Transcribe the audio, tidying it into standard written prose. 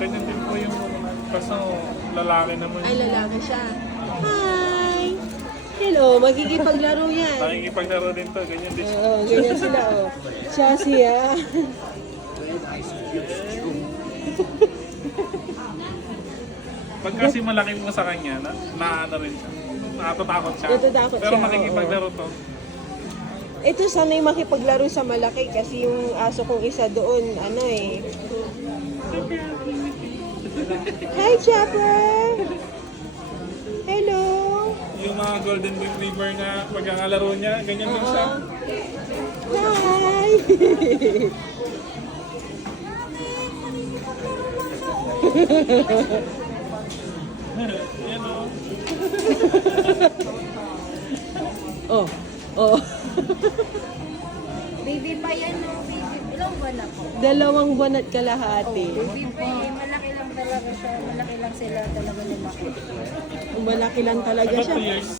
Ganyan din po yung kaso lalaki naman. Ay, lalaki siya. Hi! Hello, magkikipaglaro yan. Nakikipaglaro din to, ganyan din siya. Oo, ganyan sila, oh. Siya siya. Pag kasi malaki mo sa kanya, na ano rin siya. Nakatatakot siya. Natatakot Pero siya, makikipaglaro to. Ito sanay makipaglaro sa malaki kasi yung aso kong isa doon, ano eh. Hi, Chopper! Hello! Yung mga golden retriever nga, pagkakalaro niya, ganyan din siya. Hi! Yan o. Oh, oh. Baby pa yan, no? Baby. Ilang buwan na po? 2 buwan at kalahati. Baby pa eh. Malaki lang talaga siya. Malaki lang sila talaga lumaki. Malaki lang talaga About siya. 2 years.